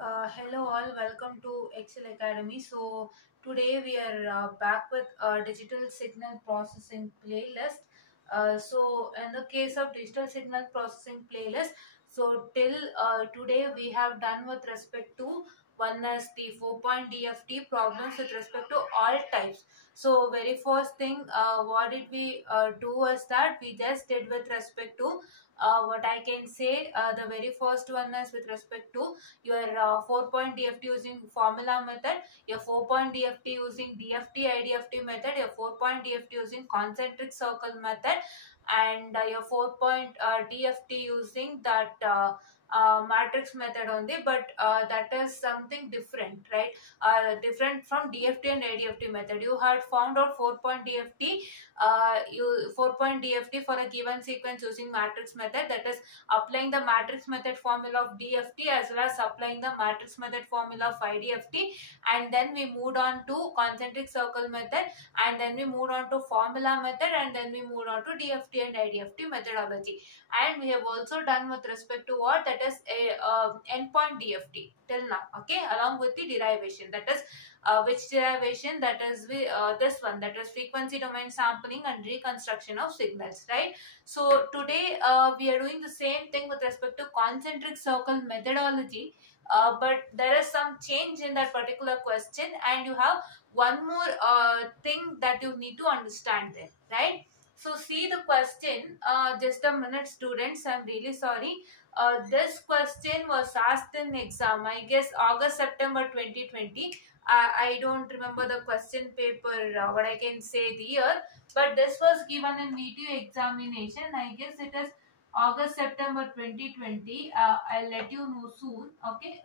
Hello all, welcome to Excel Academy. So today we are back with a digital signal processing playlist. So in the case of digital signal processing playlist, so till today we have done with respect to one as the 4-point DFT problems with respect to all types. So very first thing, what did we do was that we just did with respect to what I can say. The very first one is with respect to your 4-point DFT using formula method, your 4-point DFT using DFT IDFT method, your 4-point DFT using concentric circle method, and your 4-point DFT using that matrix method only, but that is something different, right? Different from DFT and IDFT method. You had found out 4-point DFT, 4-point DFT for a given sequence using matrix method, that is applying the matrix method formula of DFT as well as applying the matrix method formula of IDFT, and then we moved on to concentric circle method, and then we moved on to formula method, and then we moved on to DFT and IDFT methodology. And we have also done with respect to what, that is a endpoint DFT till now, okay, along with the derivation, that is which derivation, that is this one, that is frequency domain sampling and reconstruction of signals, right? So today we are doing the same thing with respect to concentric circle methodology, but there is some change in that particular question, and you have one more thing that you need to understand there, right? So see the question, just a minute students, I'm really sorry. This question was asked in exam, I guess August, September 2020. I don't remember the question paper, what I can say the year, but this was given in VTU examination. I guess it is August, September 2020. I'll let you know soon, okay?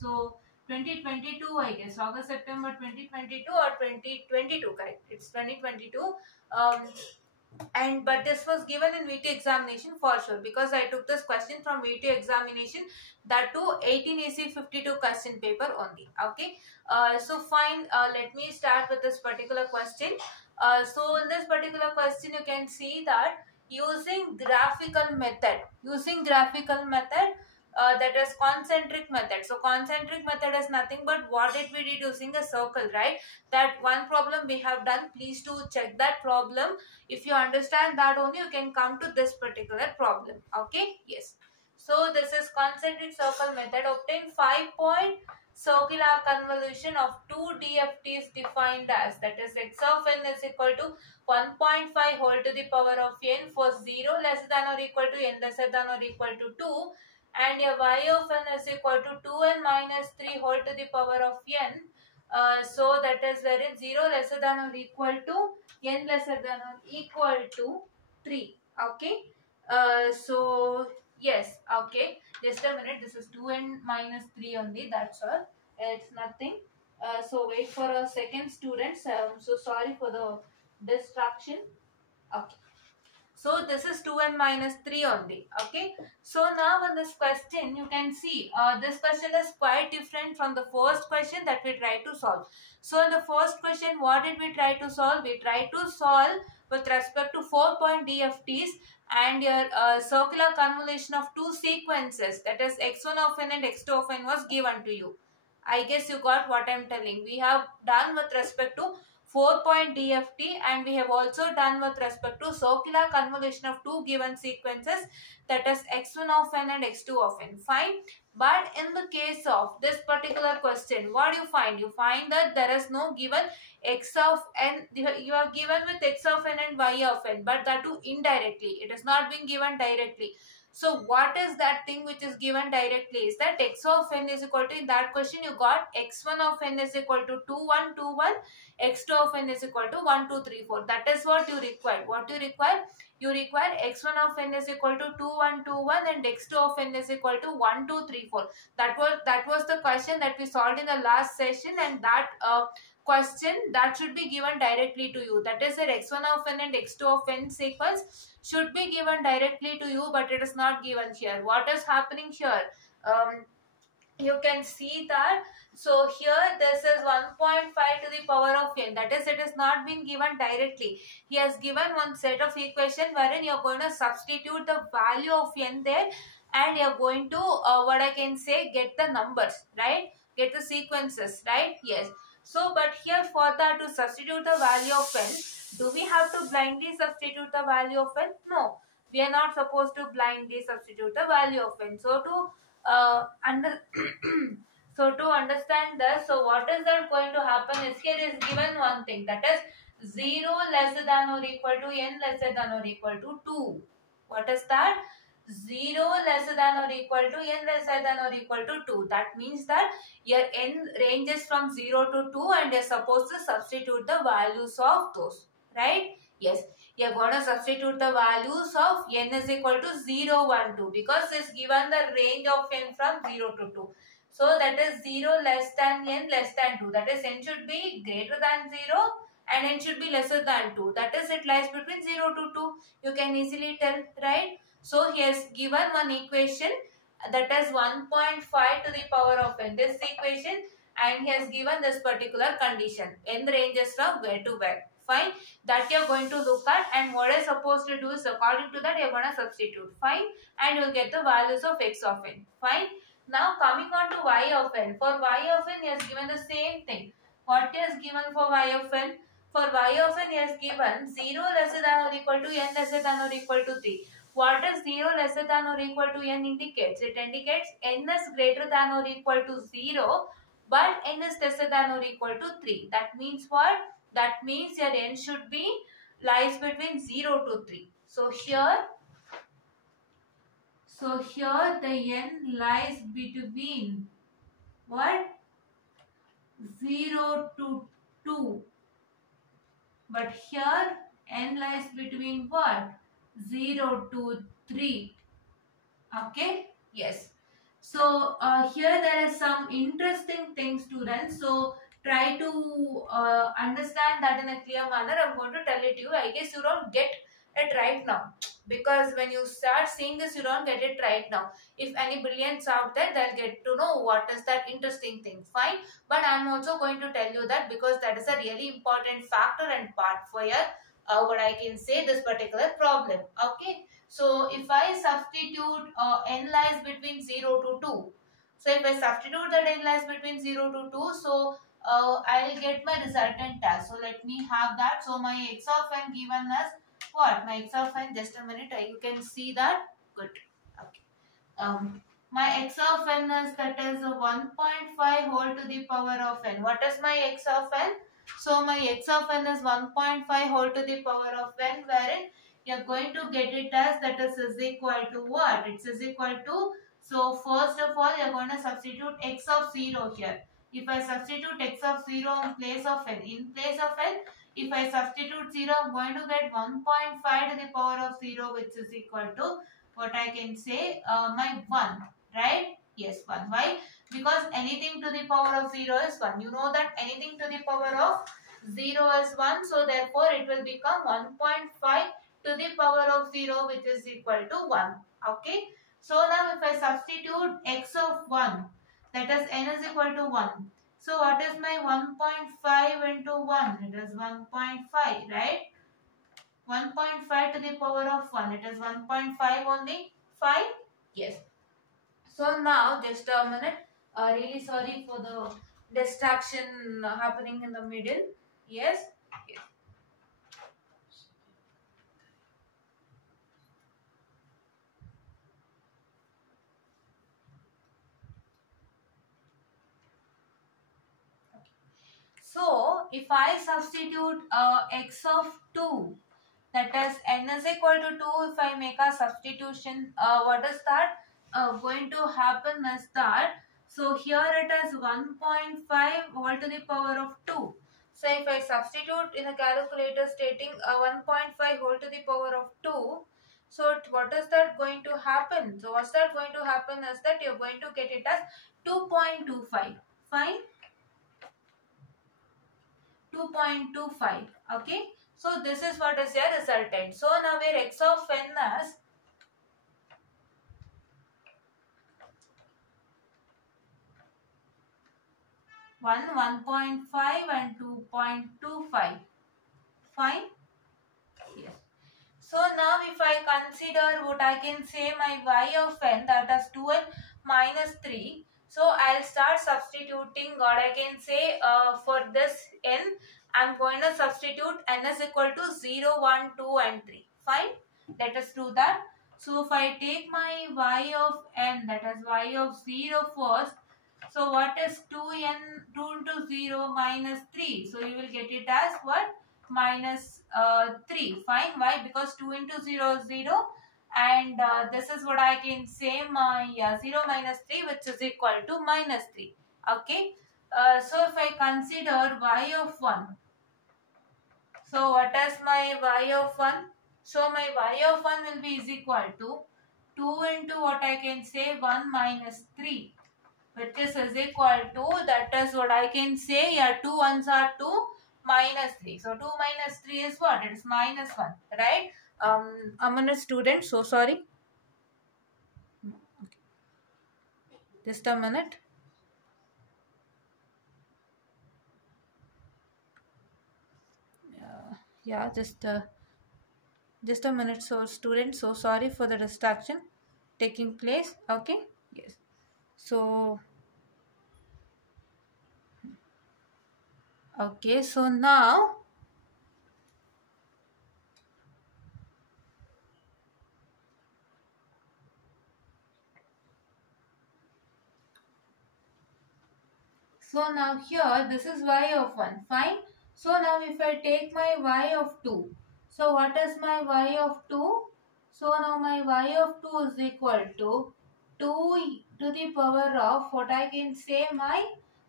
So 2022, I guess, August, September 2022 or 2022, correct? It's 2022. But this was given in VT examination for sure, because I took this question from VT examination, that too 18 AC 52 question paper only, okay? So fine, let me start with this particular question. So in this particular question you can see that using graphical method, that is concentric method. So concentric method is nothing but what it we did using a circle, right? That one problem we have done, please to check that problem. If you understand that only, you can come to this particular problem, okay? Yes. So this is concentric circle method. Obtain 5-point circular convolution of two DFTs defined as, that is x of n is equal to 1.5 whole to the power of n for 0 less than or equal to n lesser than or equal to 2, and your y of n is equal to 2n minus 3 whole to the power of n. So that is wherein 0 lesser than or equal to n lesser than or equal to 3, okay? So yes, okay, just a minute, this is 2n minus 3 only, that's all, it's nothing. So wait for a second students, I'm so sorry for the distraction, okay. So this is 2n minus 3 only, okay. So now in this question you can see this question is quite different from the first question that we tried to solve. So in the first question, what did we try to solve? We tried to solve with respect to 4-point DFTs and your circular convolution of two sequences, that is x1 of n and x2 of n was given to you. I guess you got what I am telling. We have done with respect to 4-point DFT, and we have also done with respect to circular convolution of two given sequences, that is x1 of n and x2 of n. Fine. But in the case of this particular question, what do you find? You find that there is no given x of n. You are given with x of n and y of n, but that too indirectly. It is not being given directly. So what is that thing which is given directly? Is that x of n is equal to, in that question you got x1 of n is equal to 2, 1, 2, 1, x2 of n is equal to 1, 2, 3, 4. That is what you require. What you require? You require x1 of n is equal to 2, 1, 2, 1 and x2 of n is equal to 1, 2, 3, 4. That was the question that we solved in the last session, and that question that should be given directly to you. That is that x1 of n and x2 of n sequence should be given directly to you, but it is not given here. What is happening here? You can see that. So here this is 1.5 to the power of n, that is it is not been given directly. He has given one set of equation wherein you are going to substitute the value of n there and you're going to what I can say, get the numbers, right? Get the sequences, right? Yes. So but here for that, to substitute the value of n, do we have to blindly substitute the value of n? No, we are not supposed to blindly substitute the value of n. So to under so to understand this, so what is that going to happen is, here is given one thing, that is 0 lesser than or equal to n lesser than or equal to 2. What is that? 0 lesser than or equal to n lesser than or equal to 2. That means that your n ranges from 0 to 2 and you're supposed to substitute the values of those, right? Yes, you're going to substitute the values of n is equal to 0, 1, 2, because it's given the range of n from 0 to 2. So that is 0 less than n less than 2. That is n should be greater than 0 and n should be lesser than 2. That is, it lies between 0 to 2. You can easily tell, right? So he has given one equation, that is 1.5 to the power of n, this equation, and he has given this particular condition. N ranges from where to where. Fine. That you are going to look at, and what I supposed to do is, according to that you are going to substitute. Fine. And you will get the values of x of n. Fine. Now coming on to y of n. For y of n he has given the same thing. What he has given for y of n? For y of n he has given 0 lesser than or equal to n lesser than or equal to 3. What does 0 lesser than or equal to n indicates? It indicates n is greater than or equal to 0, but n is lesser than or equal to 3. That means what? That means your n should be lies between 0 to 3. So here the n lies between what? 0 to 2. But here n lies between what? 0 to 3. Okay? Yes. So here there is some interesting things, students. So try to understand that in a clear manner. I'm going to tell it to you. I guess you don't get it right now, because when you start seeing this, you don't get it right now. If any brilliants out there, they'll get to know what is that interesting thing. Fine. But I'm also going to tell you that, because that is a really important factor and part for your what I can say, this particular problem. Okay. So if I substitute n lies between 0 to 2. So if I substitute that n lies between 0 to 2, so I'll get my resultant as. So let me have that. So my x of n given as what? My x of n, just a minute, you can see that. Good. Okay. My x of n is, that is 1.5 whole to the power of n. What is my x of n? So my x of n is 1.5 whole to the power of n, wherein you're going to get it as, that is equal to what? It is equal to, so first of all you're going to substitute x of 0 here. If I substitute x of 0 in place of n, if I substitute 0, I'm going to get 1.5 to the power of 0, which is equal to what I can say, my 1, right? Yes, 1. Why? Because anything to the power of 0 is 1. You know that anything to the power of 0 is 1. So therefore it will become 1.5 to the power of 0, which is equal to 1. Okay. So now if I substitute x of 1, that is n is equal to 1. So what is my 1.5 into 1? It is 1.5, right? 1.5 to the power of 1. It is 1.5 only. Fine? Yes. So now, just a minute. Really sorry for the distraction happening in the middle. Yes? Yes. So, if I substitute x of 2, that is n is equal to 2, if I make a substitution, what is that going to happen is that, so here it is 1.5 whole to the power of 2. So, if I substitute in a calculator stating 1.5 whole to the power of 2, so what is that going to happen? So, what's that going to happen is that you're going to get it as 2.25. Fine? 2.25. Okay. So this is what is your resultant. So now where x of n as 1.5 and 2.25. Fine. Yes. So now if I consider what I can say my y of n, that is 2n minus 3. So I'll start substituting what I can say for this n. I'm going to substitute n is equal to 0, 1, 2 and 3. Fine. Let us do that. So if I take my y of n, that is y of 0 first. So what is 2n, 2 into 0 minus 3. So you will get it as what? Minus 3. Fine. Why? Because 2 into 0 is 0, and this is what I can say my 0 minus 3, which is equal to minus 3. Okay. So if I consider y of 1, so what is my y of 1? So my y of 1 will be is equal to 2 into what I can say 1 minus 3, which is equal to, that is what I can say, yeah, 2 ones are 2 minus 3. So 2 minus 3 is what? It is minus 1, right? I'm a student, so sorry. Just a minute. Yeah, just a minute. So student, so sorry for the distraction taking place. Okay. Yes. So okay, so now here this is y of 1. Fine. So now if I take my y of 2, so what is my y of 2? So now my y of 2 is equal to 2 to the power of what I can say my,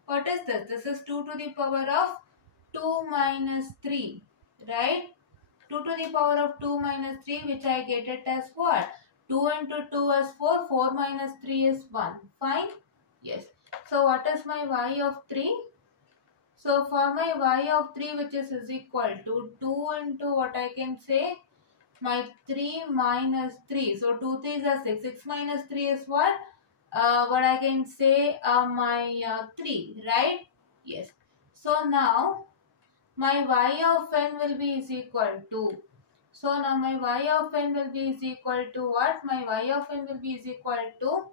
what is this? This is 2 to the power of 2 minus 3, right? 2 to the power of 2 minus 3, which I get it as what? 2 into 2 is 4, 4 minus 3 is 1. Fine? Yes. So what is my y of 3? So for my y of 3, which is equal to 2 into what I can say, my 3 minus 3. So 2 3s are 6. 6 minus 3 is what? What I can say, my 3, right? Yes. So now my y of n will be is equal to, so now my y of n will be is equal to what? My y of n will be is equal to,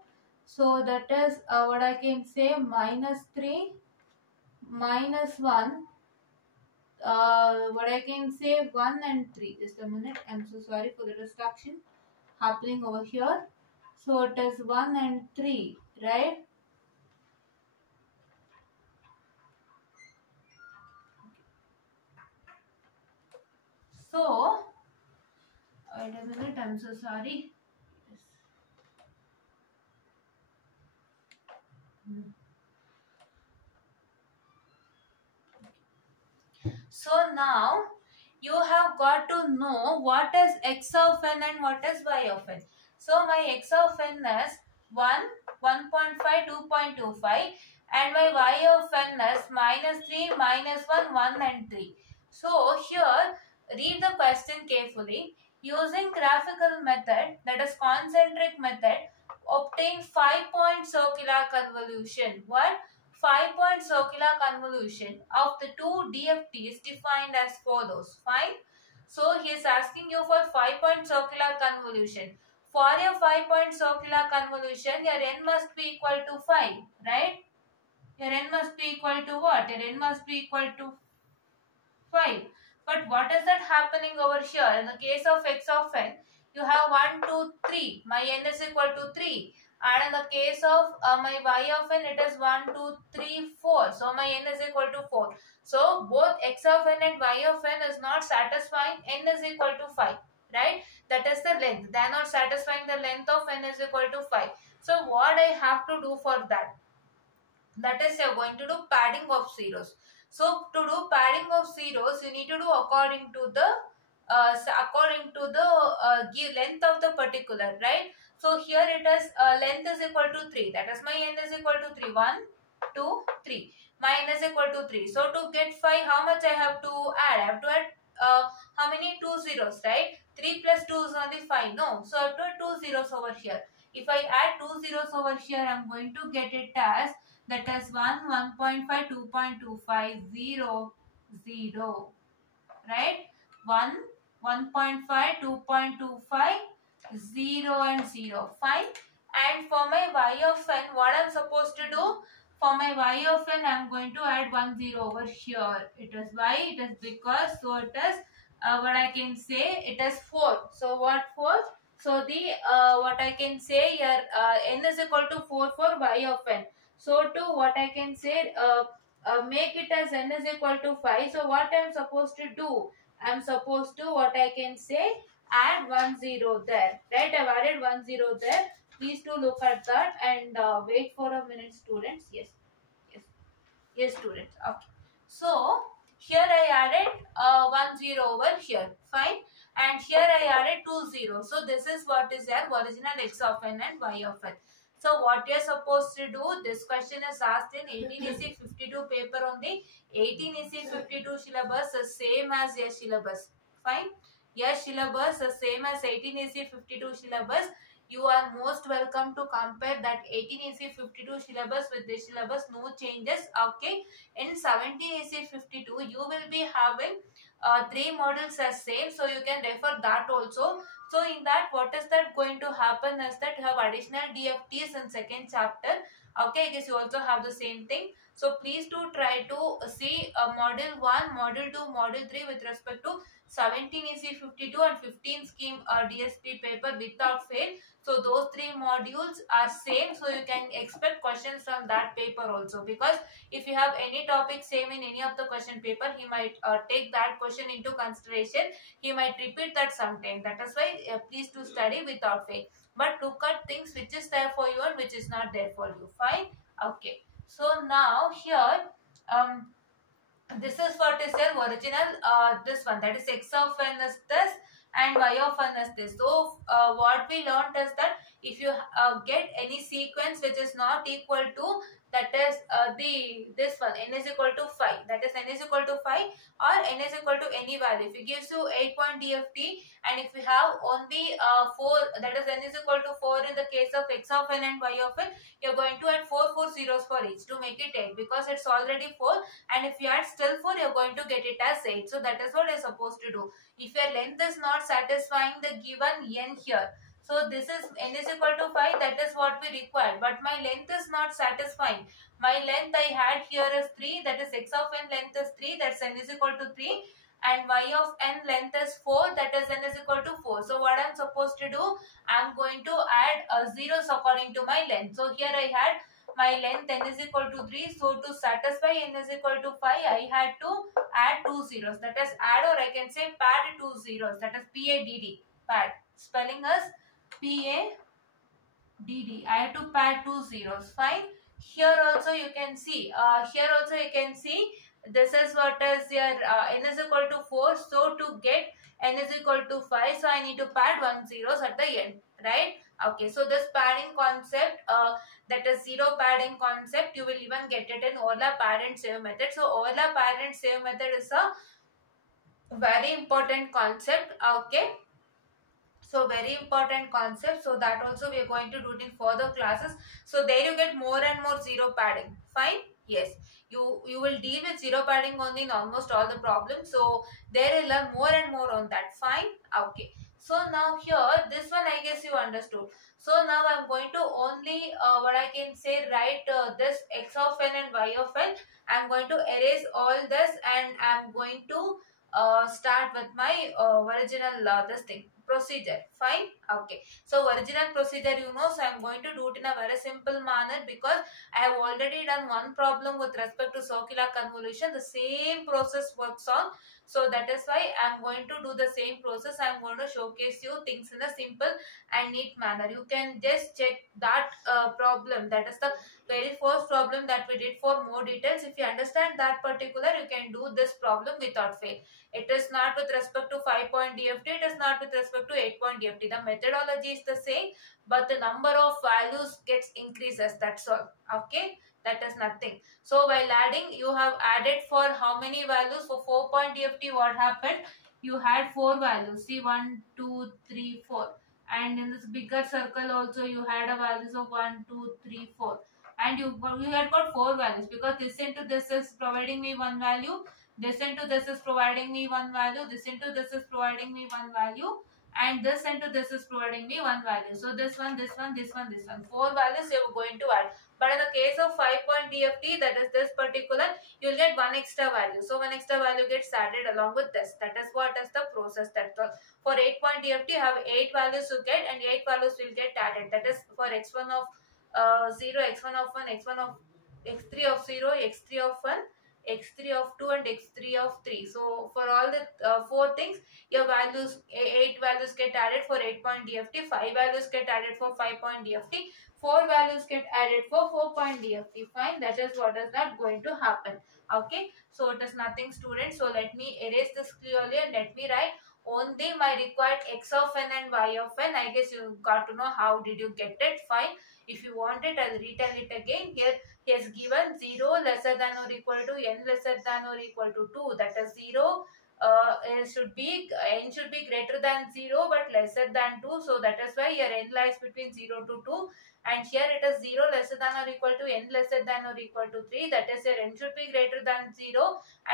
so that is what I can say, minus 3 minus 1, what I can say 1 and 3. Just a minute, I'm so sorry for the distraction happening over here. So it is 1 and 3, right? So wait a minute, I'm so sorry. So now you have got to know what is x of n and what is y of n. So my x of n is 1, 1.5, 2.25, and my y of n is minus 3, minus 1, 1 and 3. So here read the question carefully. Using graphical method, that is concentric method, obtain 5-point circular convolution. What? 5-point circular convolution of the two DFTs defined as follows. Fine. So he is asking you for 5-point circular convolution. For your 5-point circular convolution, your n must be equal to 5, right? Your n must be equal to what? Your n must be equal to 5. But what is that happening over here? In the case of x of n, you have 1, 2, 3. My n is equal to 3. And in the case of my y of n, it is 1, 2, 3, 4. So my n is equal to 4. So both x of n and y of n is not satisfying n is equal to 5. Right? That is the length. They are not satisfying the length of n is equal to 5. So what I have to do for that? That is, you are going to do padding of zeros. So to do padding of zeros, you need to do according to the length of the particular, right? So here it is length is equal to 3. That is, my n is equal to 3. 1, 2, 3. My n is equal to 3. So to get 5, how much I have to add? I have to add how many? 2 zeros, right? 3 plus 2 is only 5. No. So I have to add 2 zeros over here. If I add 2 zeros over here, I am going to get it as, that is 1, 1.5, 2.25, 0, 0, right? 1, 1.5, 2.25, 0 and 0. Fine. And for my y of n, what I'm supposed to do? For my y of n, I'm going to add 1 0 over here. It is why? It is because, so it is, what I can say, it is 4. So what 4? So the, what I can say here, n is equal to 4 for y of n. So to what I can say, make it as n is equal to 5. So what I'm supposed to do? I'm supposed to, what I can say, add 1 0 there. Right? I've added 1 0 there. Please do look at that and wait for a minute, students. Yes. Yes. Yes, students. Okay. So here I added 1 0 over here. Fine. And here I added 2 zeros. So this is what is their original x of n and y of n. So what you are supposed to do, this question is asked in 18 EC 52 paper only. 18 EC 52 syllabus is same as your syllabus. Fine. Your syllabus is same as 18 EC 52 syllabus. You are most welcome to compare that 18 EC 52 syllabus with this syllabus. No changes. Okay. In 17 EC 52, you will be having 3 models as same. So you can refer that also. So in that, what is that going to happen is that you have additional DFTs in second chapter. Okay, I guess you also have the same thing. So please do try to see model 1, model 2, model 3 with respect to 17 EC 52 and 15 scheme DSP paper without fail. So those 3 modules are same. So you can expect questions from that paper also, because if you have any topic same in any of the question paper, he might take that question into consideration. He might repeat that sometime. That is why please do study without fail. But look at things which is there for you and which is not there for you. Fine. Okay. So now here, this is what is your original, this one, that is x of n is this and y of n is this. So what we learned is that if you get any sequence which is not equal to, that is this one, n is equal to 5, that is n is equal to 5 or n is equal to any value. If it gives you 8-point DFT and if you have only 4, that is n is equal to 4 in the case of x of n and y of n, you're going to add 4 zeros for each to make it 8, because it's already 4, and if you add still 4, you're going to get it as 8. So that is what you're supposed to do. If your length is not satisfying the given n here, so this is n is equal to 5, that is what we require, but my length is not satisfying. My length I had here is 3, that is x of n length is 3, that's n is equal to 3, and y of n length is 4, that is n is equal to 4. So what I'm supposed to do, I'm going to add zeros according to my length. So here I had my length n is equal to 3, so to satisfy n is equal to 5, I had to add 2 zeros, that is add, or I can say pad 2 zeros, that is PADD, pad, spelling is PADD. I have to pad 2 zeros. Fine. Here also you can see, this is what is your n is equal to 4. So to get n is equal to 5, so I need to pad 1 zeros at the end, right? Okay, so this padding concept, that is zero padding concept, you will even get it in overlap add and save method. So overlap add and save method is a very important concept. Okay. So very important concept. So that also we are going to do it in further classes. So there you get more and more zero padding. Fine. Yes. You will deal with zero padding only in almost all the problems. So there you learn more and more on that. Fine. Okay. So now here, this one I guess you understood. So now I'm going to only, what I can say, write this x of n and y of n. I'm going to erase all this and I'm going to start with my original this thing. Procedure. Fine. Okay. So original procedure you know, so I am going to do it in a very simple manner, because I have already done one problem with respect to circular convolution. The same process works on. So that is why I am going to do the same process. I am going to showcase you things in a simple and neat manner. You can just check that problem. That is the very first problem that we did for more details. If you understand that particular, you can do this problem without fail. It is not with respect to 5-point DFT. It is not with respect to 8-point DFT. The methodology is the same, but the number of values gets increases. That's all. Okay. That is nothing. So while adding, you have added for how many values? For 4-point DFT, what happened? You had 4 values. See, 1, 2, 3, 4. And in this bigger circle also, you had a values of 1, 2, 3, 4. And you had got 4 values, because this into this is providing me 1 value. this into this is providing me one value, this into this is providing me one value, and this into this is providing me one value. So this one, this one, this one, this one, 4 values you are going to add. But in the case of 5-point DFT, that is this particular, you will get one extra value. So one extra value gets added along with this. That is what is the process. That for 8-point DFT, you have 8 values to get, and 8 values will get added. That is for x1 of 0, x1 of 1, x1 of x3 of 0, x3 of 1, x3 of 2, and x3 of 3. So for all the 4 things, your values, 8 values get added for 8-point DFT, 5 values get added for 5-point DFT, 4 values get added for 4-point DFT. Fine, that is what is not going to happen. Okay, so it is nothing, students. So let me erase this clearly and let me write only my required x of n and y of n. I guess you got to know how did you get it. Fine. If you want it, I'll retell it again. Here he has given 0 lesser than or equal to n lesser than or equal to 2. That is 0 n should be greater than 0 but lesser than 2. So that is why your n lies between 0 to 2. And here it is 0 lesser than or equal to n lesser than or equal to 3. That is your n should be greater than 0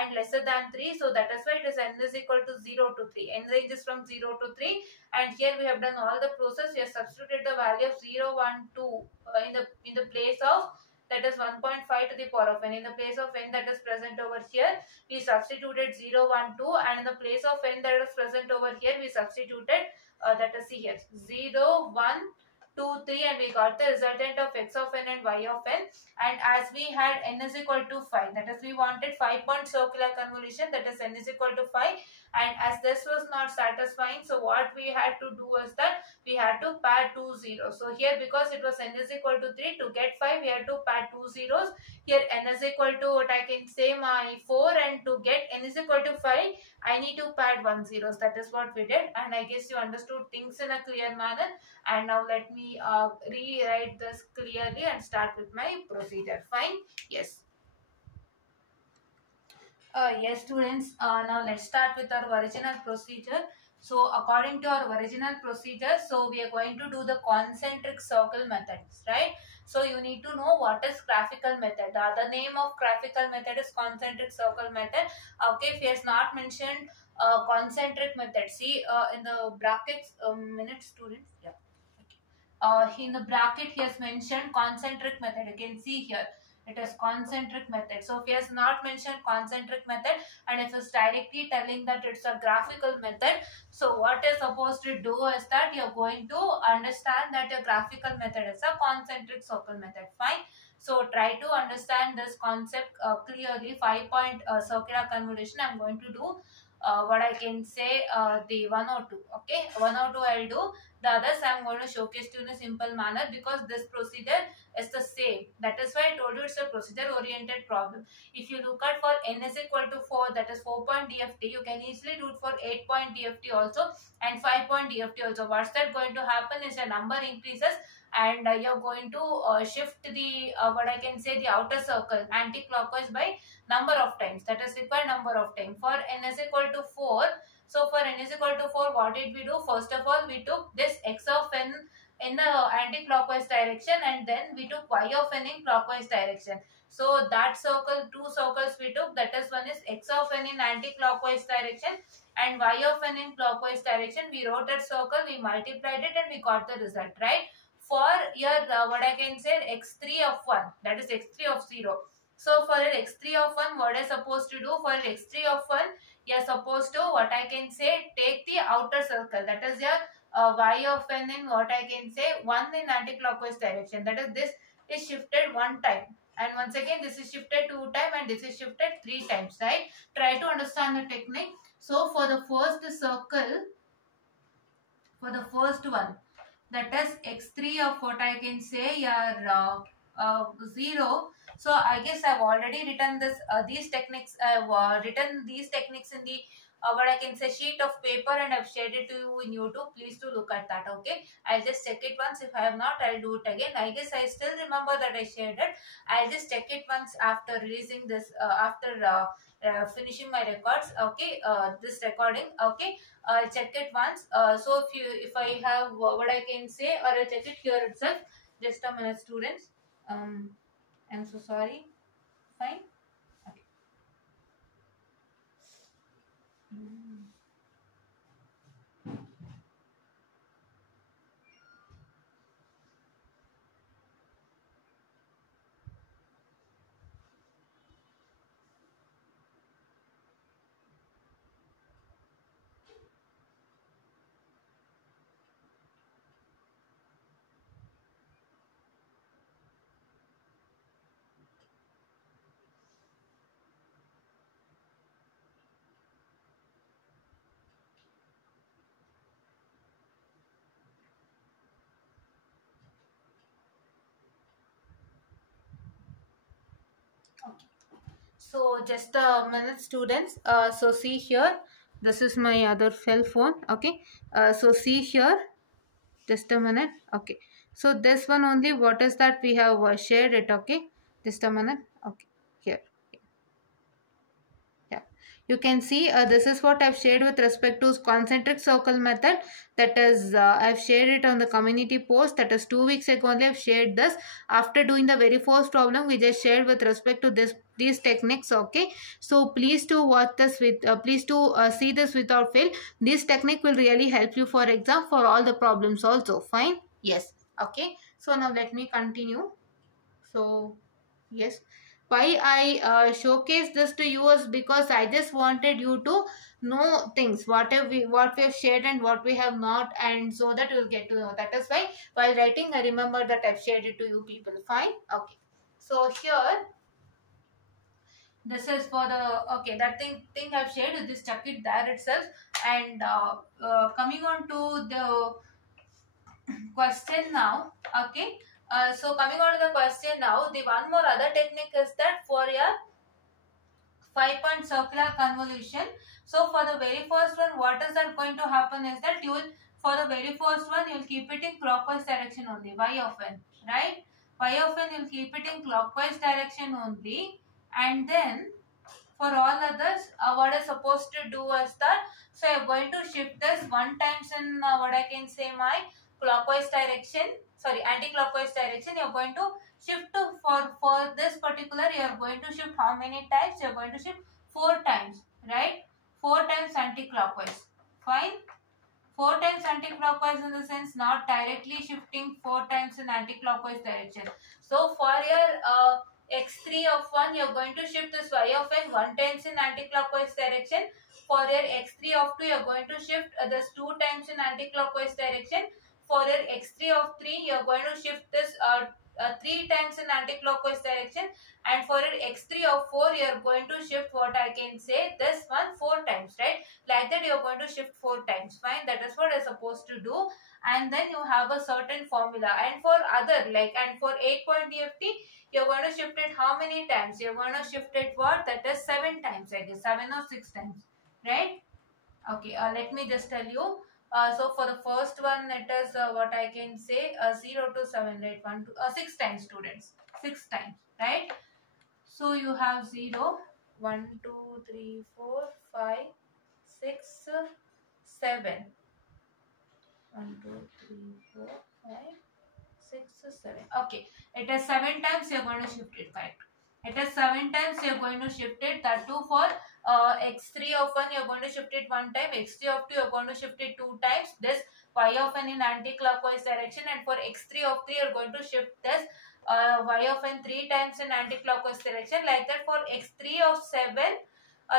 and lesser than 3. So that is why it is n is equal to 0 to 3. N ranges from 0 to 3. And here we have done all the process. We have substituted the value of 0, 1, 2 in the place of, that is 1.5 to the power of n. In the place of n that is present over here, we substituted 0, 1, 2, and in the place of n that is present over here, we substituted that is, see here, 0, 1, 2, 3, and we got the resultant of x of n and y of n. And as we had n is equal to 5, that is we wanted 5-point circular convolution, that is n is equal to 5. And as this was not satisfying, so what we had to do was that we had to pad 2 zeros. So here, because it was n is equal to 3, to get 5 we had to pad 2 zeros. Here n is equal to, what I can say, my 4, and to get n is equal to 5 I need to pad 1 zeros. That is what we did, and I guess you understood things in a clear manner. And now let me rewrite this clearly and start with my procedure. Fine. Yes. Yes, students. Now let's start with our original procedure. So according to our original procedure, so we are going to do the concentric circle methods, right? So you need to know what is graphical method. The other name of graphical method is concentric circle method. Okay, if he has not mentioned concentric method, see in the brackets, minute, students. Yeah. In the bracket he has mentioned concentric method. You can see here it is concentric method. So if he has not mentioned concentric method and if it's directly telling that it's a graphical method, so what you're supposed to do is that you're going to understand that your graphical method is a concentric circle method. Fine. So try to understand this concept clearly. 5-point circular convolution I'm going to do what I can say, the 1 or 2. Okay, 1 or 2 I'll do. The others I'm going to showcase to you in a simple manner, because this procedure is the same. That is why I told you it's a procedure oriented problem. If you look at for n is equal to 4, that is 4-point DFT, you can easily do it for 8-point DFT also and 5-point DFT also. What's that going to happen is the number increases and you're going to shift the what I can say, the outer circle anti-clockwise by number of times, that is required number of times. For n is equal to 4, so for n is equal to 4, what did we do? First of all, we took this x of n in the anti-clockwise direction, and then we took y of n in clockwise direction. So that circle, 2 circles we took, that is, one is x of n in anti-clockwise direction and y of n in clockwise direction. We wrote that circle, we multiplied it, and we got the result, right? For your what I can say, x3 of 1, that is x3 of 0. So for x3 of 1, what are you supposed to do? For x3 of 1, you are supposed to, what I can say, take the outer circle, that is your y of n in, what I can say, 1 in anti-clockwise direction. That is, this is shifted 1 time. And once again, this is shifted 2 times and this is shifted 3 times, right? Try to understand the technique. So for the first circle, for the first one, that is x3 of, what I can say, your 0. So I guess I've already written this these techniques. I've written these techniques in the what I can say, sheet of paper, and I've shared it to you in YouTube. Please do look at that. Okay, I'll just check it once. If I have not, I'll do it again. I guess I still remember that I shared it. I'll just check it once after releasing this, after finishing my records. Okay, this recording. Okay, I'll check it once. So if I have what I can say, or I'll check it here itself. Just a minute, students. I'm so sorry. Fine. Okay. Okay. So just a minute, students. So see here, this is my other cell phone. Okay. So see here, just a minute. Okay. So this one only, what is that we have shared it. Okay. Just a minute. Okay. Here. Yeah, you can see this is what I've shared with respect to concentric circle method. That is, I've shared it on the community post. That is 2 weeks ago only I've shared this. After doing the very first problem, we just shared with respect to these techniques. Okay, so please to watch this with, please to see this without fail. This technique will really help you for exam for all the problems also. Fine. Yes. Okay. So now let me continue. So yes, why I showcase this to you is because I just wanted you to know things what we have shared and what we have not, and so that you will get to know. That is why while writing I remember that I've shared it to you people. Fine. Okay. So here this is for the, okay, that thing I've shared, just chuck it there itself. And coming on to the question now. Okay. So coming on to the question now, the one more other technique is that for your 5-point circular convolution. So for the very first one, what is that going to happen is that you will, for the very first one, you will keep it in clockwise direction only. Why often, right? Why often you will keep it in clockwise direction only, and then for all others, what I'm supposed to do is that, so I'm going to shift this one times in what I can say my clockwise direction, sorry, anti-clockwise direction. You're going to shift to, for this particular, you're going to shift how many times? You're going to shift 4 times, right? 4 times anti-clockwise. Fine. 4 times anti-clockwise in the sense not directly shifting 4 times in anti-clockwise direction. So for your x3 of 1, you're going to shift this y of n 1 times in anti-clockwise direction. For your x3 of 2, you're going to shift this 2 times in anti-clockwise direction. For your x3 of 3, you're going to shift this 3 times in anti-clockwise direction. And for your x3 of 4, you're going to shift what I can say, this one 4 times, right? Like that you're going to shift 4 times. Fine, that is what I'm supposed to do. And then you have a certain formula. And for other, like, and for 8-point DFT, you're going to shift it how many times? You're going to shift it what? That is 7 times, I guess, 7 or 6 times, right? Okay, let me just tell you. So for the first one, it is what I can say, 0 to 7, right? 6 times, students, 6 times, right? So you have 0, 1, 2, 3, 4, 5, 6, 7. 1, 2, 3, 4, 5, 6, 7. Okay, it is 7 times you're going to shift it, correct? It is 7 times you're going to shift it. That too for x3 of 1 you're going to shift it 1 time, x3 of 2 you're going to shift it 2 times, this y of n in anti-clockwise direction, and for x3 of 3 you're going to shift this y of n 3 times in anti-clockwise direction. Like that for x3 of 7,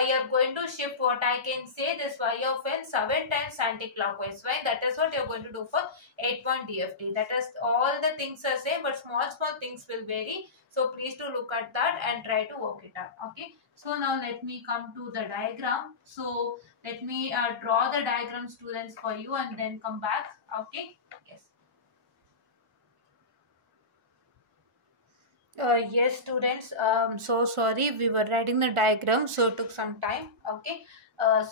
you're going to shift what I can say, this y of n 7 times anti-clockwise. Right? That is what you're going to do for 8-point DFT. That is, all the things are same, but small things will vary. So please do look at that and try to work it out. Okay. So now let me come to the diagram. So let me draw the diagram, students, for you, and then come back. Okay. Yes. Yes, students. So sorry, we were writing the diagram, so it took some time. Okay.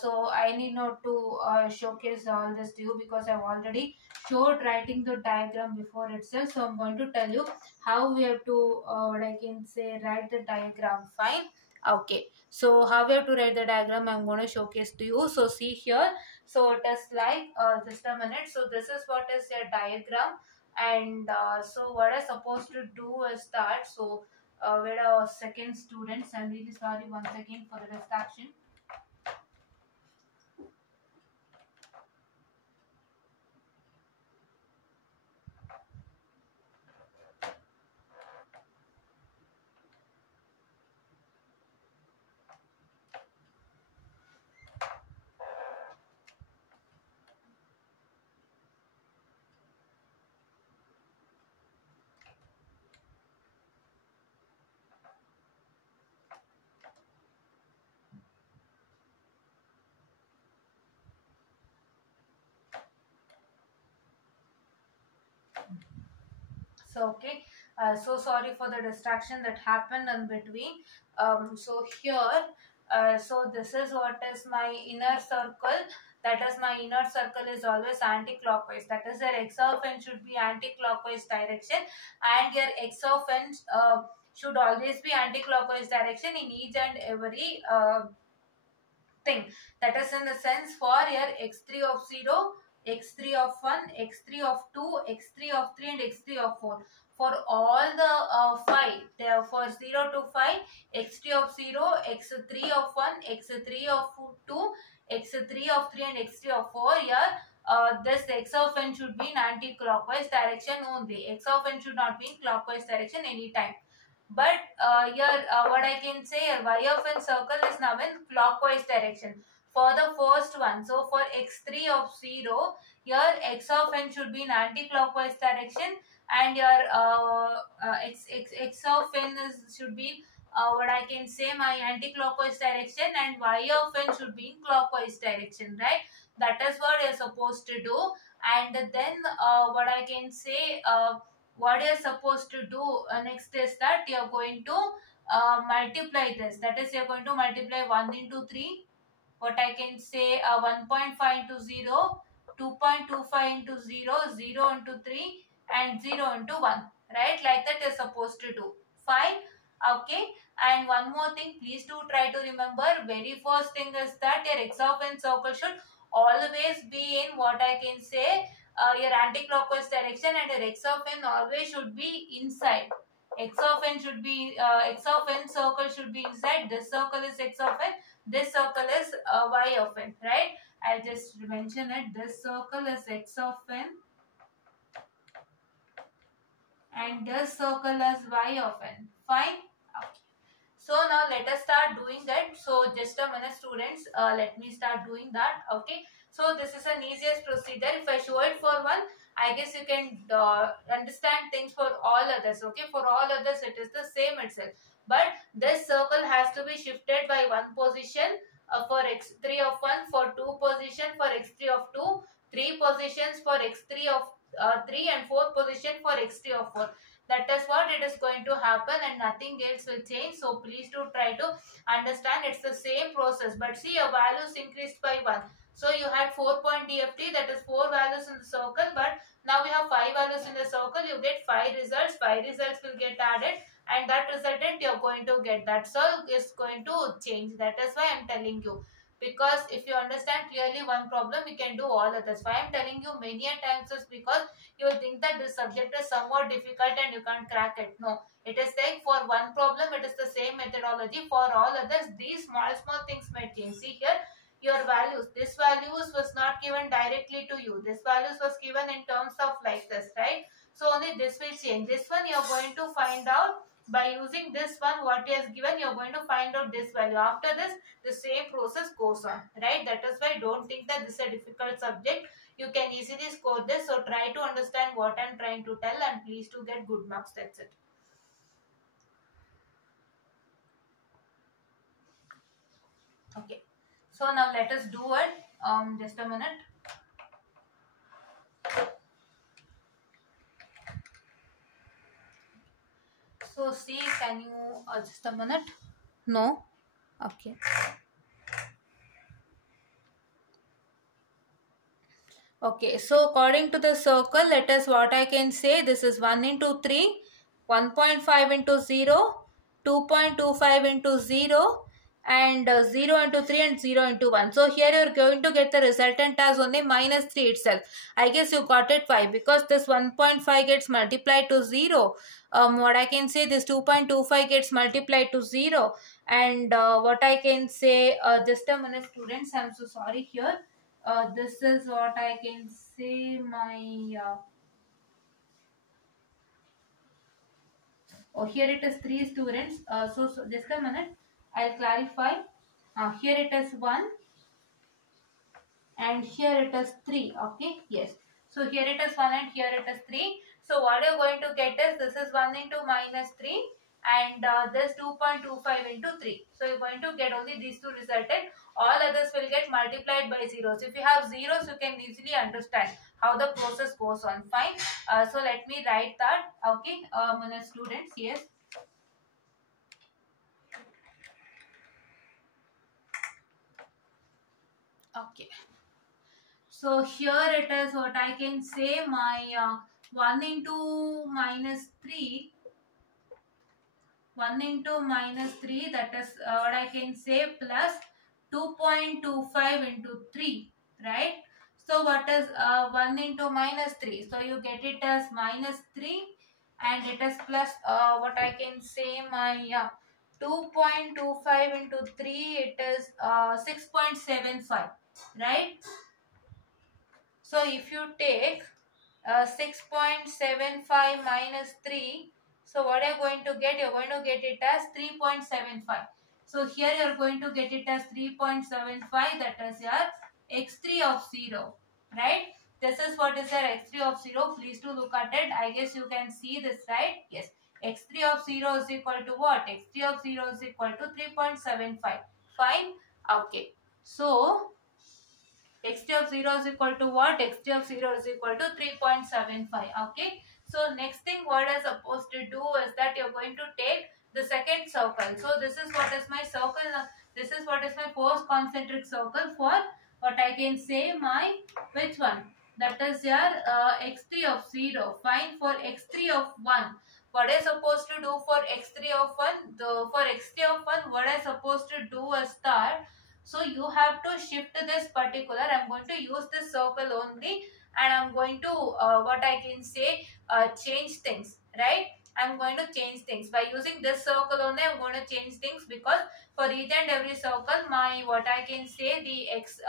So I need not to showcase all this to you because I've already showed writing the diagram before itself. So I'm going to tell you how we have to, what I can say, write the diagram. Fine. Okay. So how we have to write the diagram, I'm going to showcase to you. So see here. So it is like, just a minute. So this is what is your diagram. And so what I'm supposed to do is that, so wait a second, students, I'm really sorry, 1 second for the distraction. So okay, So sorry for the distraction that happened in between. So here, so this is what is my inner circle. That is, my inner circle is always anti-clockwise. That is, your x of n should be anti-clockwise direction, and your x of n should always be anti-clockwise direction in each and every thing. That is in the sense, for your x3 of 0, x3 of 1, x3 of 2, x3 of 3 and x3 of 4. For all the 5, for 0 to 5, x3 of 0, x3 of 1, x3 of 2, x3 of 3 and x3 of 4. Here this x of n should be in anti-clockwise direction only. X of n should not be in clockwise direction anytime. But here what I can say, y of n circle is now in clockwise direction for the first one. So for x3 of 0, here x of n should be in anti-clockwise direction, and your x of n should be what I can say, my anti-clockwise direction, and y of n should be in clockwise direction, right? That is what you're supposed to do. And then what I can say, what you're supposed to do next is that you're going to multiply this. That is, you're going to multiply 1 into 3. What I can say, 1.5 into 0, 2.25 into 0, 0 into 3 and 0 into 1. Right? Like that you're supposed to do. Fine. Okay. And one more thing, please do try to remember, very first thing is that your x of n circle should always be in what I can say, your anti-clockwise direction, and your x of n always should be inside. X of n should be, x of n circle should be inside. This circle is x of n, this circle is y of n, right? I'll just mention it. This circle is x of n and this circle is y of n. Fine. Okay. So now let us start doing that. So just a minute, students. Let me start doing that. Okay. So this is an easiest procedure. If I show it for one, I guess you can understand things for all others. Okay. For all others, it is the same itself. But this circle has to be shifted by one position for x3 of 1, for 2 position for x3 of 2, 3 positions for x3 of 3 and 4 position for x3 of 4. That is what it is going to happen, and nothing else will change. So please do try to understand, it's the same process. But see, your values increased by 1. So you had 4-point DFT, that is 4 values in the circle, but now we have 5 values in the circle. You get 5 results. 5 results will get added, and that resultant you're going to get. That cell is going to change. That is why I'm telling you. Because if you understand clearly one problem, you can do all others. Why I'm telling you many a times is because you will think that this subject is somewhat difficult and you can't crack it. No, it is like for one problem, it is the same methodology. For all others, these small things may change. See here, your values. This values was not given directly to you. This values was given in terms of like this, right? So only this will change. This one you are going to find out by using this one, what he has given, you are going to find out this value. After this, the same process goes on, right? That is why don't think that this is a difficult subject. You can easily score this. So try to understand what I'm trying to tell, and please to get good marks. That's it. Okay. So now let us do it. Just a minute. So see, can you just a minute? No. Okay. Okay, so according to the circle, let us, what I can say, this is 1 into 3, 1.5 into 0, 2.25 into 0, and 0 into 3 and 0 into 1. So here you are going to get the resultant as only minus 3 itself. I guess you got it. Why? Because this 1.5 gets multiplied to 0. What I can say, this 2.25 gets multiplied to 0. And what I can say, just a minute, students, I'm so sorry here. This is what I can say, my oh, here it is 3 students. So just a minute, I'll clarify. Here it is 1 and here it is 3. Okay, yes. So here it is 1 and here it is 3. So what you're going to get is, this is 1 into minus 3 and this 2.25 into 3. So you're going to get only these two resultant. All others will get multiplied by zeros. If you have zeros, you can easily understand how the process goes on. Fine. So let me write that. Okay, students, yes. Okay. So here it is what I can say, my 1 into minus 3, 1 into minus 3, that is what I can say, plus 2.25 into 3, right? So what is 1 into minus 3? So you get it as minus 3 and it is plus what I can say, my 2.25 into 3, it is 6.75, right? So if you take 6.75 minus 3, so what are you going to get? You're going to get it as 3.75. So here you're going to get it as 3.75, that is your x3 of 0, right? This is what is your x3 of 0. Please to look at it. I guess you can see this, right? Yes. x3 of 0 is equal to what? x3 of 0 is equal to 3.75. Fine. Okay. So x3 of 0 is equal to what? x3 of 0 is equal to 3.75. Okay. So next thing what I'm supposed to do is that you're going to take the second circle. So this is what is my circle. This is what is my first concentric circle for what I can say, my which one? That is your x3 of 0. Fine. For x3 of 1. What I supposed to do for x3 of 1? For x3 of 1, what I supposed to do is that, so you have to shift this particular, I'm going to use this circle only and I'm going to what I can say, change things, right? I'm going to change things by using this circle only. I'm going to change things because for each and every circle, my what I can say, the x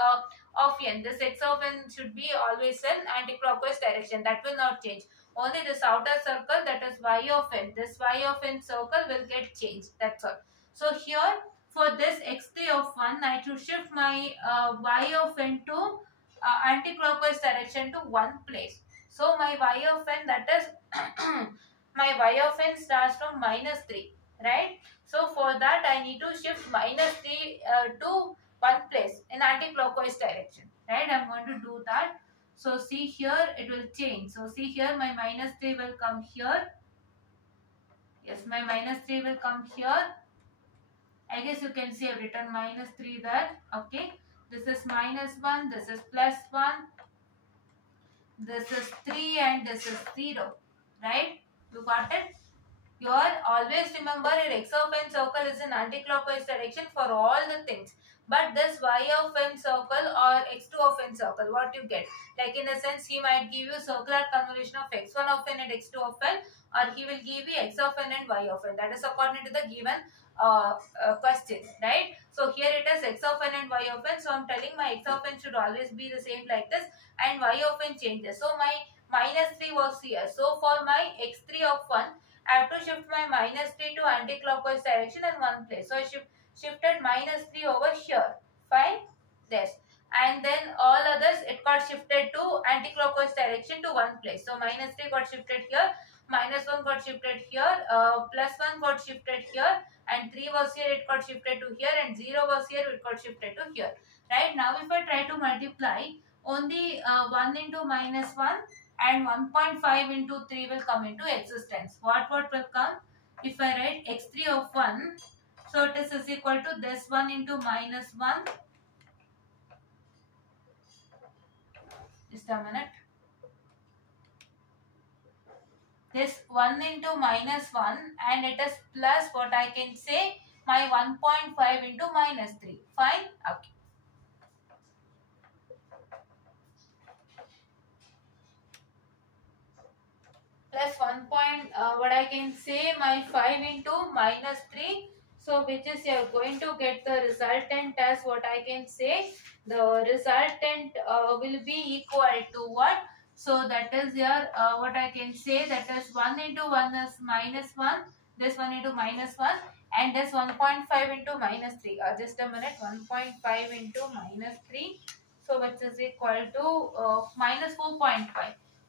of n, this x of n should be always in anti-clockwise direction. That will not change. Only this outer circle, that is y of n, this y of n circle will get changed. That's all. So here for this x3 of 1, I should shift my y of n to anti-clockwise direction to one place. So my y of n, that is my y of n starts from minus 3, right? So for that I need to shift minus 3 to one place in anti-clockwise direction, right? I'm going to do that. So see here it will change. So see here my minus 3 will come here. Yes, my minus 3 will come here. I guess you can see I've written minus 3 there. Okay. This is minus 1. This is plus 1. This is 3 and this is 0. Right? You got it? You are always remember your x of n circle is in anti-clockwise direction for all the things. But this y of n circle or x2 of n circle, what you get? Like in a sense, he might give you circular convolution of x1 of n and x2 of n, or he will give you x of n and y of n. That is according to the given question, right? So here it is x of n and y of n. So I'm telling my x of n should always be the same like this, and y of n changes. So my minus 3 was here. So for my x3 of 1, I have to shift my minus 3 to anti-clockwise direction in one place. So I shifted minus 3 over here. Fine. This. And then all others, it got shifted to anti-clockwise direction to one place. So minus 3 got shifted here. Minus 1 got shifted here. Plus 1 got shifted here. And 3 was here, it got shifted to here. And 0 was here, it got shifted to here. Right. Now if I try to multiply, only 1 into minus 1 and 1.5 into 3 will come into existence. What will come? If I write x3 of 1, so it is equal to this 1 into minus 1. Just a minute. This 1 into minus 1 and it is plus what I can say, my 1.5 into minus 3. Fine? Okay. Plus 1 point, what I can say, my 5 into minus 3. So which is you're going to get the resultant as what I can say. The resultant will be equal to what? So that is your what I can say, that is 1 into 1 is minus 1. This 1 into minus 1 and this 1.5 into minus 3. Just a minute. 1.5 into minus 3. So which is equal to minus 4.5.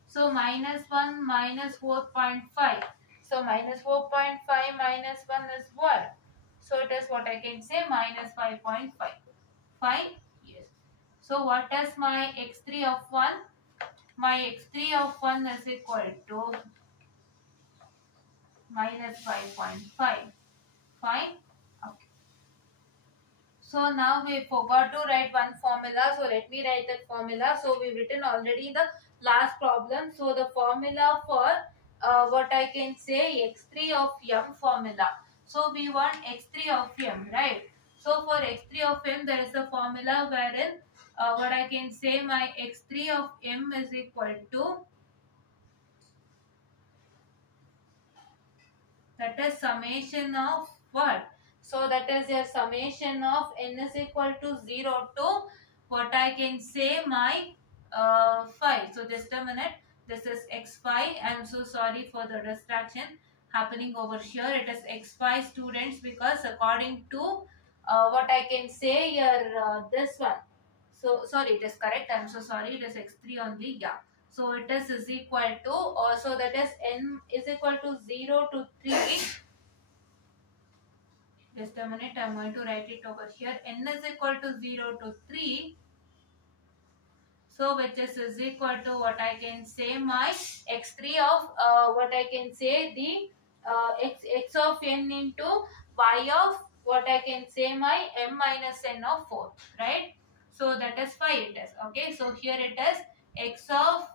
So minus 1 minus 4.5. So minus 4.5 minus 1 is what? So it is what I can say, minus 5.5. Fine? Yes. So what is my x3 of 1? My x3 of 1 is equal to minus 5.5. Fine? Okay. So now we forgot to write one formula. So let me write that formula. So we've written already the last problem. So the formula for what I can say, x3 of m formula. So we want x3 of m, right? So for x3 of m, there is a formula wherein what I can say, my x3 of m is equal to, that is summation of what? So that is your summation of n is equal to 0 to what I can say, my 5. So just a minute. This is x5. I am so sorry for the distraction happening over here. It is x5 students, because according to what I can say here, this one. So sorry, it is correct. I am so sorry. It is x3 only. Yeah. So it is equal to, so that is n is equal to 0 to 3. Just a minute, I am going to write it over here. N is equal to 0 to 3. So which is equal to what I can say, my x3 of what I can say, the x of n into y of what I can say, my m minus n of 4, right? So that is 5 it is. Okay, so here it is x of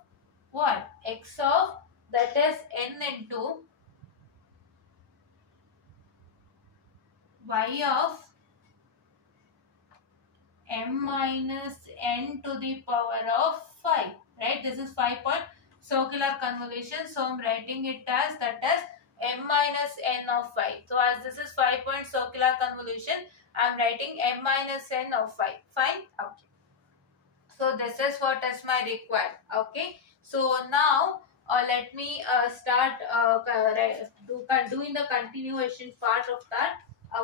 what? X of, that is n into y of m minus n to the power of 5, right? This is 5 point circular convolution, so I'm writing it as, that is m minus n of 5. So as this is 5 point circular convolution, I'm writing m minus n of 5. Fine? Okay. So this is what is my required. Okay. So now let me start doing the continuation part of that.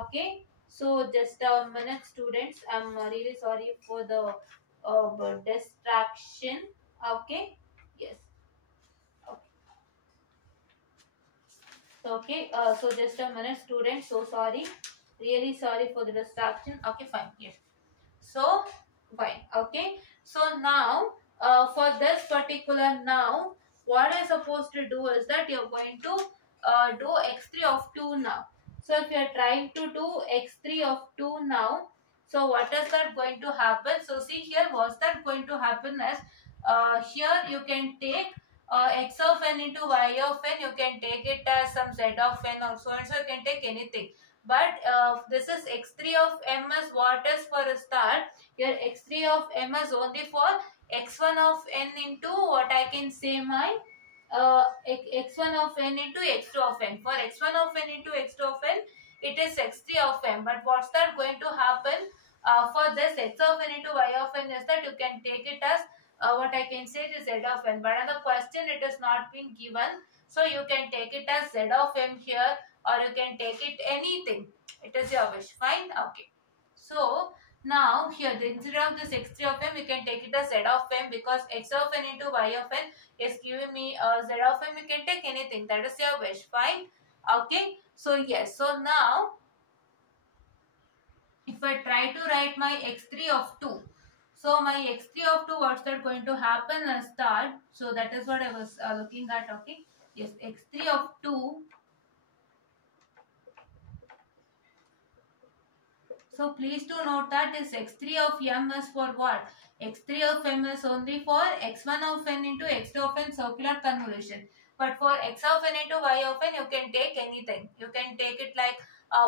Okay. So just a minute, students. I'm really sorry for the distraction. Okay. Yes. Okay. So just a minute, students. So sorry. Really sorry for the distraction. Okay. Fine. Yes. So fine. Okay. So now for this particular, now what I supposed to do is that you're going to do x3 of 2 now. So if you're trying to do x3 of 2 now, so what is that going to happen? So see here, what's that going to happen is, here you can take x of n into y of n, you can take it as some z of n or so and so, you can take anything. But this is x3 of m is what is for a start. Here x3 of m is only for x1 of n into what I can say, my x1 of n into x2 of n. For x1 of n into x2 of n, it is x3 of m. But what's that going to happen for this x of n into y of n is that you can take it as what I can say, it is z of n. But in the question it is not been given. So you can take it as z of m here, or you can take it anything. It is your wish. Fine? Okay. So now here, instead of this x3 of m, you can take it as z of m, because x of n into y of n is giving me z of m. You can take anything. That is your wish. Fine? Okay. So yes. So now if I try to write my x3 of 2, so my x3 of 2, what's that going to happen is that, so that is what I was looking at. Okay. Yes, x3 of 2. So please do note that this x3 of m is for what? x3 of m is only for x1 of n into x2 of n circular convolution. But for x of n into y of n, you can take anything. You can take it like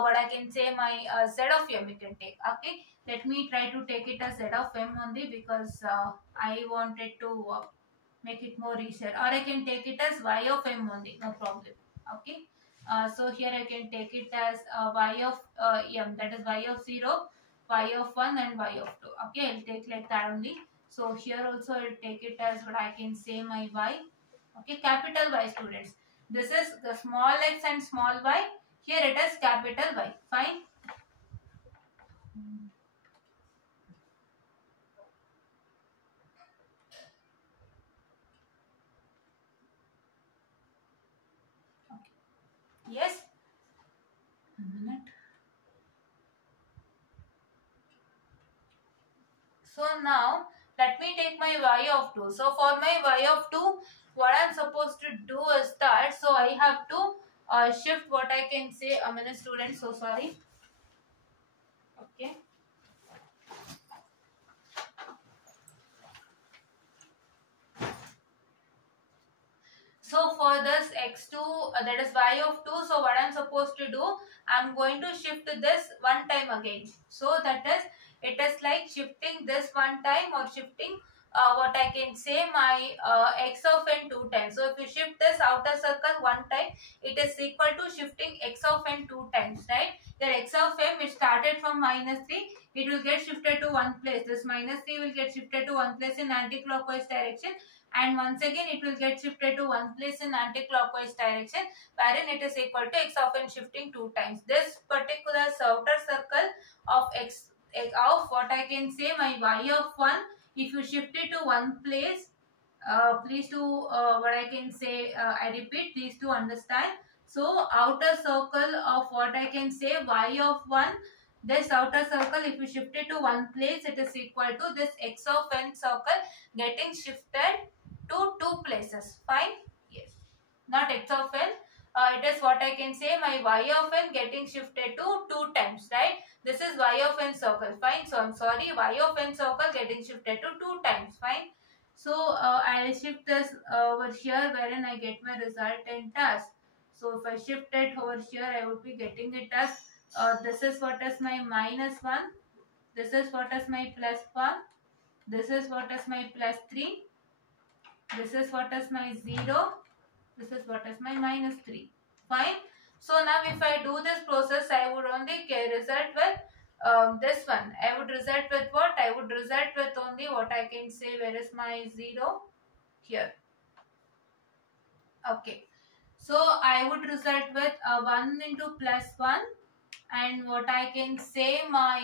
what I can say, my z of m you can take. Okay. Let me try to take it as z of m only, because I wanted to make it more easier. Or I can take it as y of m only. No problem. Okay. So here I can take it as y of m, that is y of 0, y of 1 and y of 2. Okay, I'll take like that only. So here also I'll take it as what I can say, my y. Okay, capital Y, students. This is the small x and small y. Here it is capital Y. Fine. So now let me take my y of 2. So for my y of 2, what I am supposed to do is that, so I have to shift what I can say, a minute student, so sorry. Okay. So for this x2, that is y of 2, so what I am supposed to do, I am going to shift this one time again. So that is, it is like shifting this one time or shifting what I can say my x of n two times. So if you shift this outer circle one time, it is equal to shifting x of n two times, right? Your x of m, which started from -3, it will get shifted to one place. This -3 will get shifted to one place in anti-clockwise direction, and once again it will get shifted to one place in anti-clockwise direction, wherein it is equal to x of n shifting two times. This particular outer circle of x of what I can say my y of 1, if you shift it to one place, please do what I can say, I repeat, please to understand. So outer circle of what I can say y of 1, this outer circle, if you shift it to one place, it is equal to this x of n circle getting shifted to two places. Fine? Yes. Not x of n. It is what I can say my y of n getting shifted to two times, right? This is y of n circle. Fine. So I'm sorry, y of n circle getting shifted to two times. Fine. So I'll shift this over here wherein I get my resultant as. So if I shift it over here, I would be getting it as this is what is my -1. This is what is my +1. This is what is my +3. This is what is my 0. This is what is my -3. Fine. So now if I do this process, I would only result with this one. I would result with what? I would result with only what I can say, where is my 0? Here. Okay. So I would result with 1 into +1, and what I can say my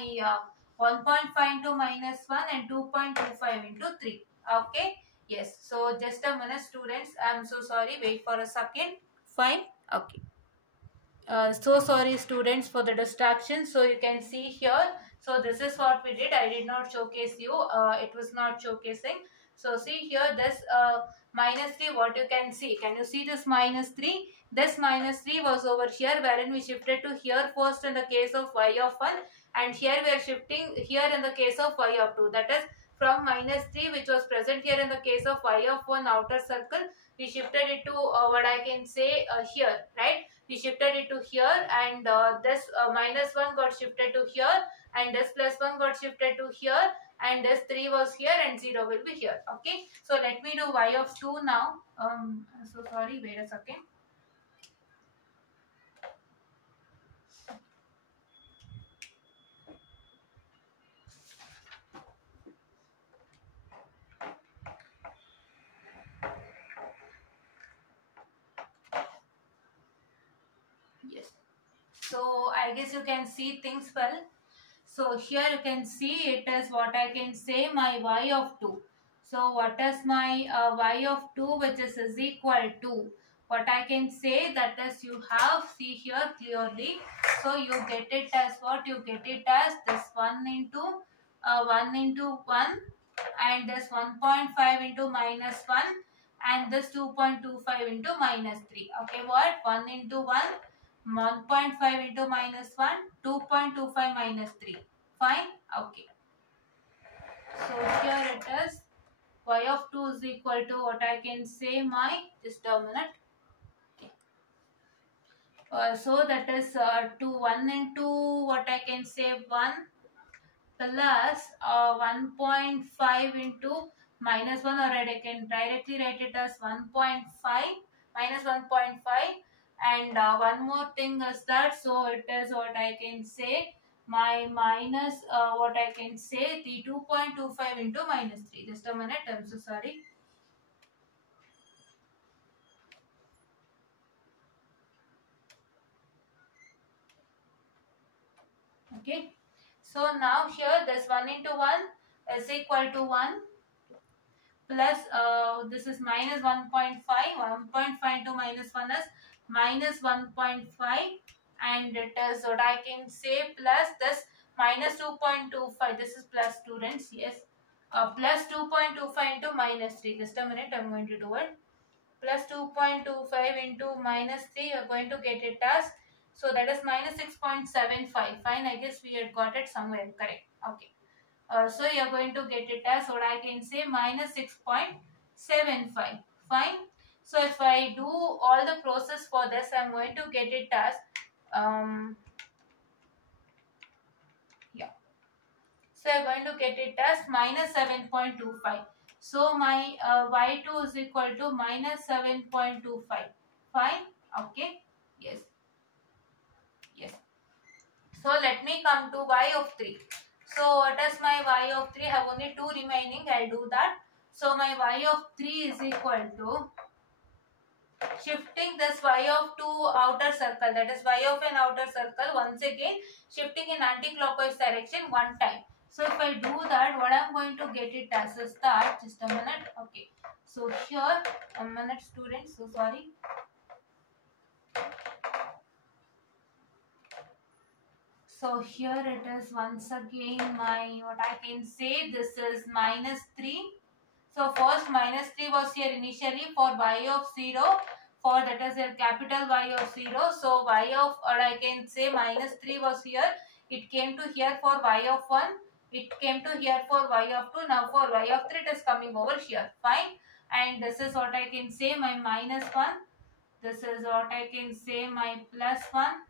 1.5 into -1 and 2.25 into 3. Okay. Yes. So just a minute students. I'm so sorry. Wait for a second. Fine. Okay. So sorry students for the distraction. So you can see here. So this is what we did. I did not showcase you. It was not showcasing. So see here this -3, what you can see. Can you see this -3? This -3 was over here wherein we shifted to here first in the case of y of 1, and here we are shifting here in the case of y of 2. That is from -3, which was present here in the case of y of 1 outer circle, we shifted it to what I can say here, right? We shifted it to here, and this -1 got shifted to here, and this +1 got shifted to here, and this 3 was here, and 0 will be here. Okay, so let me do y of 2 now. So sorry, wait a second. Yes, so I guess you can see things well. So here you can see it is what I can say my y of 2. So what is my y of 2, which is equal to what I can say, that is you have, see here clearly. So you get it as what? You get it as this 1 into 1, and this 1.5 into -1, and this 2.25 into -3. Okay, what? 1 into 1, 1.5 into -1, 2.25 -3. Fine. Okay. So here it is. Y of 2 is equal to what I can say my, just a minute. Okay. So that is 1 into what I can say 1 plus 1.5 into -1, or I can directly write it as 1.5 minus 1.5, and one more thing is that, so it is what I can say my minus what I can say the 2.25 into -3. Just a minute, I'm so sorry. Okay, so now here this 1 into 1 is equal to 1 plus this is minus 1.5. 1.5 into -1 is minus 1.5, and it is what I can say plus this minus 2.25. This is plus, students. Yes. plus 2.25 into minus 3. Just a minute, I'm going to do it. Plus 2.25 into minus 3, you're going to get it as, so that is minus 6.75. Fine, I guess we had got it somewhere, correct. Okay. So you're going to get it as, what I can say, minus 6.75. Fine. So if I do all the process for this, I'm going to get it as, yeah. So you're going to get it as minus 7.25. So my y2 is equal to minus 7.25. Fine. Okay. Yes. Yes. So let me come to y of 3. So what is my y of 3? I have only 2 remaining. I'll do that. So my y of 3 is equal to, shifting this y of 2 outer circle, that is y of an outer circle, once again shifting in anti-clockwise direction one time. So if I do that, what I'm going to get it as is that, just a minute, okay. So here, a minute students, so sorry. So here it is once again my, what I can say, this is minus 3. So first minus 3 was here initially for y of 0, for that is a capital Y of 0. So y of, or I can say minus 3 was here. It came to here for y of 1. It came to here for y of 2. Now for y of 3 it is coming over here. Fine. And this is what I can say my minus 1. This is what I can say my plus 1.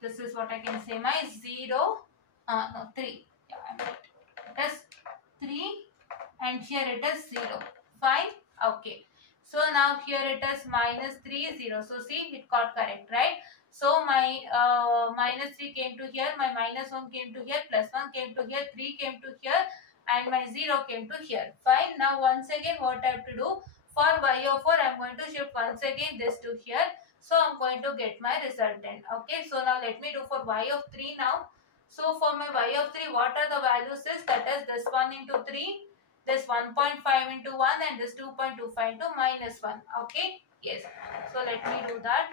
This is what I can say my 0. No, 3. Yeah, I'm right. It is 3. And here it is 0. Fine. Okay. So now here it is minus 3, 0. So see, it got correct, right? So my minus 3 came to here, my minus 1 came to here, plus 1 came to here, 3 came to here, and my 0 came to here. Fine. Now once again what I have to do, for y of 4, I am going to shift once again this to here. So I am going to get my resultant. Okay. So now let me do for y of 3 now. So for my y of 3, what are the values is, that is this 1 into 3. This 1.5 into 1 and this 2.25 into minus 1. Okay. Yes. So let me do that.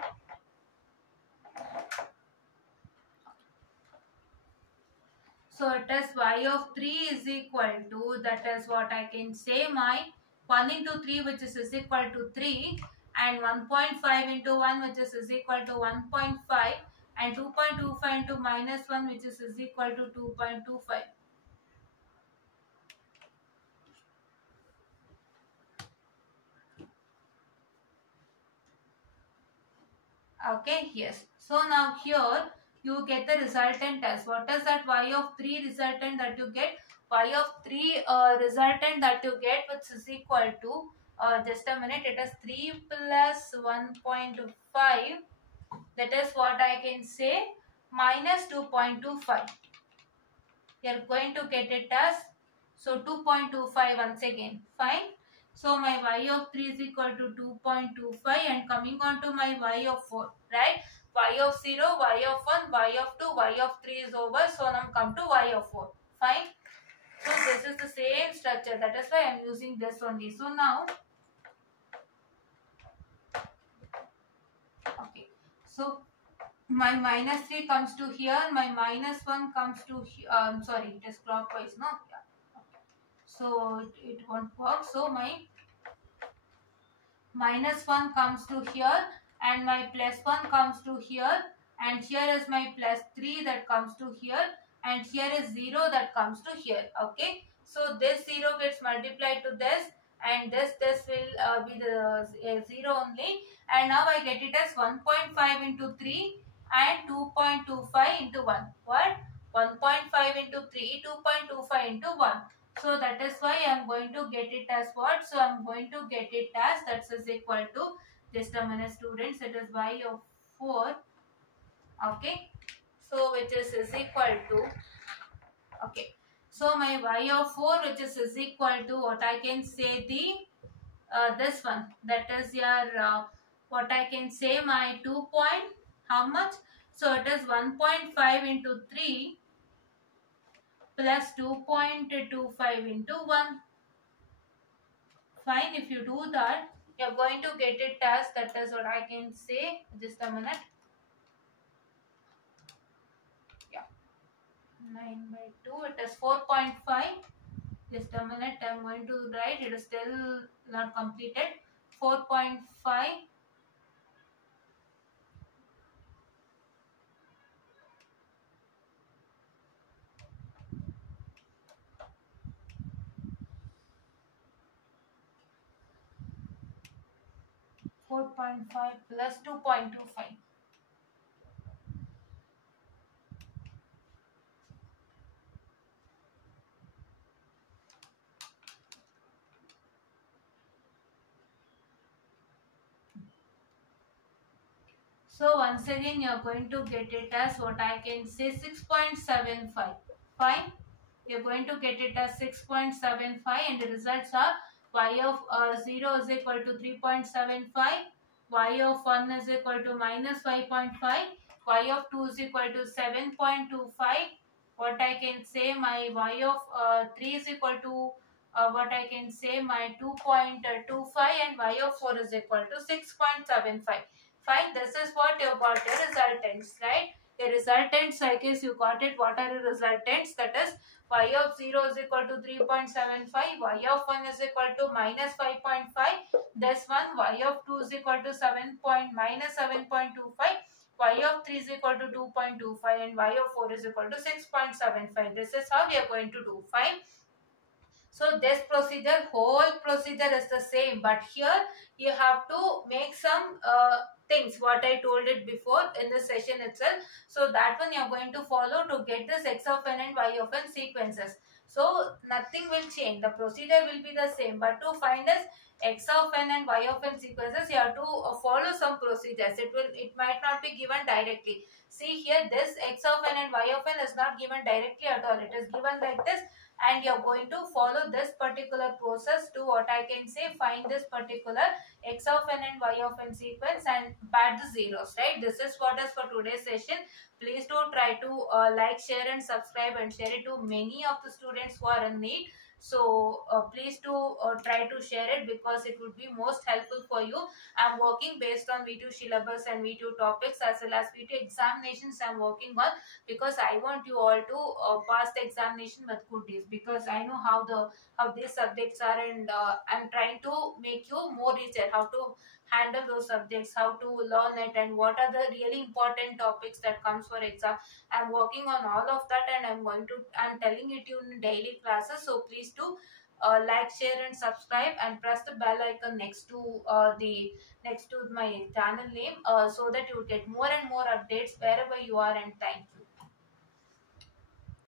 So it is y of 3 is equal to, that is what I can say, my 1 into 3 which is equal to 3, and 1.5 into 1 which is equal to 1.5, and 2.25 into minus 1 which is equal to 2.25. Okay, yes. So now here you get the resultant as, what is that y of 3 resultant that you get? Y of 3 resultant that you get, which is equal to, just a minute, it is 3 plus 1.5, that is what I can say, minus 2.25. You are going to get it as, so 2.25 once again. Fine. So my y of 3 is equal to 2.25, and coming on to my y of 4, right? Y of 0, y of 1, y of 2, y of 3 is over. So now come to y of 4. Fine. So this is the same structure. That is why I am using this only. So now, okay. So my minus 3 comes to here. My minus 1 comes to here. Sorry, it is clockwise, no? Yeah. Okay. So it won't work. So my minus 1 comes to here, and my plus 1 comes to here, and here is my plus 3 that comes to here, and here is 0 that comes to here. Okay. So this 0 gets multiplied to this, and this will be the 0 only, and now I get it as 1.5 into 3 and 2.25 into 1. What? 1.5 into 3, 2.25 into 1. So that is why I am going to get it as what? So I am going to get it as, that is equal to, just a minute students, it is y of 4. Okay. So which is equal to, okay. So my y of 4 which is equal to, what I can say, the this one, that is your what I can say, my 2 point, how much? So it is 1.5 into 3 plus 2.25 into 1. Fine. If you do that, you are going to get it as, that is what I can say, just a minute. Yeah. 9 by 2, it is 4.5. Just a minute, I'm going to write. It is still not completed. 4.5. 4.5 plus 2.25. So once again you are going to get it as what I can say 6.75. Fine. You are going to get it as 6.75 and the results are y of 0 is equal to 3.75, y of 1 is equal to minus 5.5, y of 2 is equal to 7.25. What I can say my y of 3 is equal to what I can say my 2.25 and y of 4 is equal to 6.75. Fine, this is what you got your resultants, right? The resultants, I guess you got it. What are the resultants? That is y of 0 is equal to 3.75, y of 1 is equal to minus 5.5, this one y of 2 is equal to minus 7.25, y of 3 is equal to 2.25 and y of 4 is equal to 6.75. This is how we are going to do. Fine. So this procedure, whole procedure is the same, but here you have to make some things what I told it before in the session itself. So that one you are going to follow to get this x of n and y of n sequences. So nothing will change. The procedure will be the same, but to find this x of n and y of n sequences, you have to follow some procedures. It might not be given directly. See here, this x of n and y of n is not given directly at all. It is given like this, and you're going to follow this particular process to what I can say find this particular x of n and y of n sequence and pad the zeros, right? This is what is for today's session. Please do try to like, share and subscribe and share it to many of the students who are in need. So please do try to share it because it would be most helpful for you. I'm working based on V2 syllabus and V2 topics as well as V2 examinations I'm working on, because I want you all to pass the examination with good days, because I know how these subjects are, and I'm trying to make you more easier how to handle those subjects, how to learn it, and what are the really important topics that comes for exam. I'm working on all of that, and I'm telling it to you in daily classes. So please do like, share and subscribe and press the bell icon next to the next to my channel name, so that you get more and more updates wherever you are, and thank you.